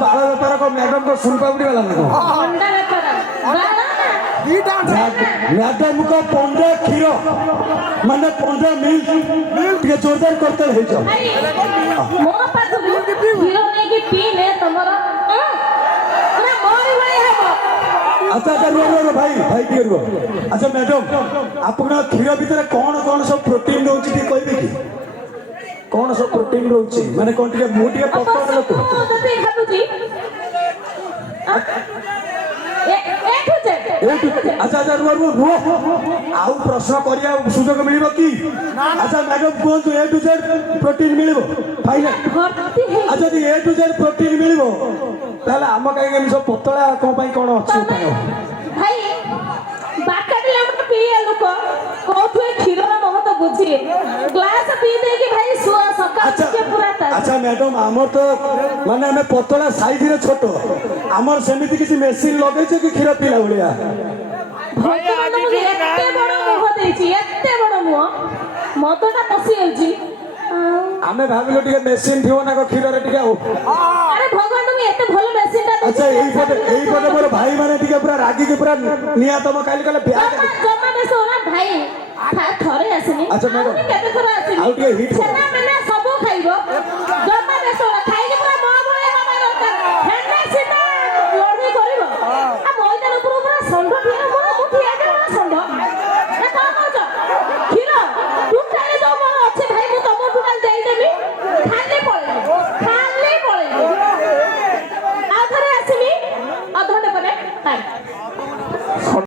बाल बेपार को मैडम को सुन पाउडी वाला ना अंडा बेपार मैडम को 15 क्षीर माने 15 मिल्क टिके जोरदार करते है जो मो पास हीरो ने की पी ले तमरा अरे मोरी वाली है अच्छा अच्छा रो भाई भाई के रो अच्छा मैडम आपन क्षीर भीतर कौन कौन सब प्रोटीन रहउची टी कहबे की कौन सब प्रोटीन रहउची माने कोन टिके मु टिके पकड़ लो तो तते भाबुची अच्छा अच्छा रो आउ प्रश्न करिया सुजोग मिलिबो की अच्छा मैडम कोन ए टू जेड प्रोटीन मिलिबो फाइनल अच्छा यदि ए टू जेड प्रोटीन मिलिबो ताले हम काई सब पतला को पई कोन अछि उपाय भाई बाकाटी हम पिए लोक कोठु क्षीर रा महत बुझी ग्लास पी दे कि भाई सुआ सका के पूरा ता अच्छा मैडम हमर तो माने हमें पतला साइज रे छोटो हमर सेमिति किसी मेसिन लगै छै कि क्षीर पीला भलिया भगवान मुझे एते बड़ मुह देछि एते बड़ मुह मतटा पसी होछि हमें भाबिलो टिके मेसिन थिओ ना को क्षीर रे टिके अरे भगवान तुम एते भलो मेसिन ता अच्छा एई पटे मोर भाई माने टिके पूरा रागी के पूरा निया तम काली कले ब्याह जमा में सोना भाई थरे आसनी अच्छा मैडम केते थरा आसनी आउ टिके हिट सेना मैंने सब खाइबो जब